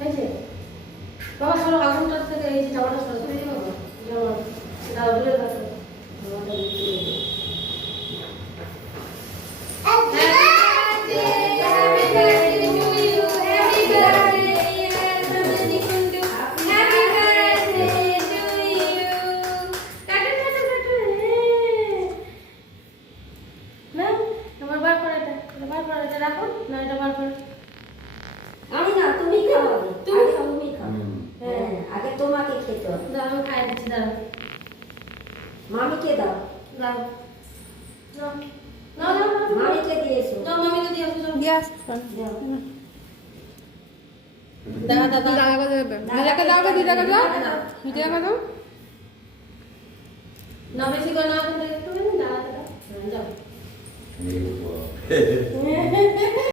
এই যে বাবা সরো আগুনটার থেকে এই যে জামাটা সরো তুমি বাবা জামা দাও দূরে রাখো জামাটা দিয়ে রাখো না এটা বার করে আমি না তুমি খাও আগে তুমি খাও হ্যাঁ আগে তোমাকে খেতে হবে দাও আমি খাই দিচ্ছি দাও মামিকে দাও দাও নাও নাও নাও মামিকে দিয়েছো দাও মামিকে দিয়ে আসো গ্যাস দাও দাও দাও দাদা দেবে দিদাকে দাও গো দিদাকে দাও দিদাকে দাও না বেশি করে না কিন্তু একটু দাও দাও যাও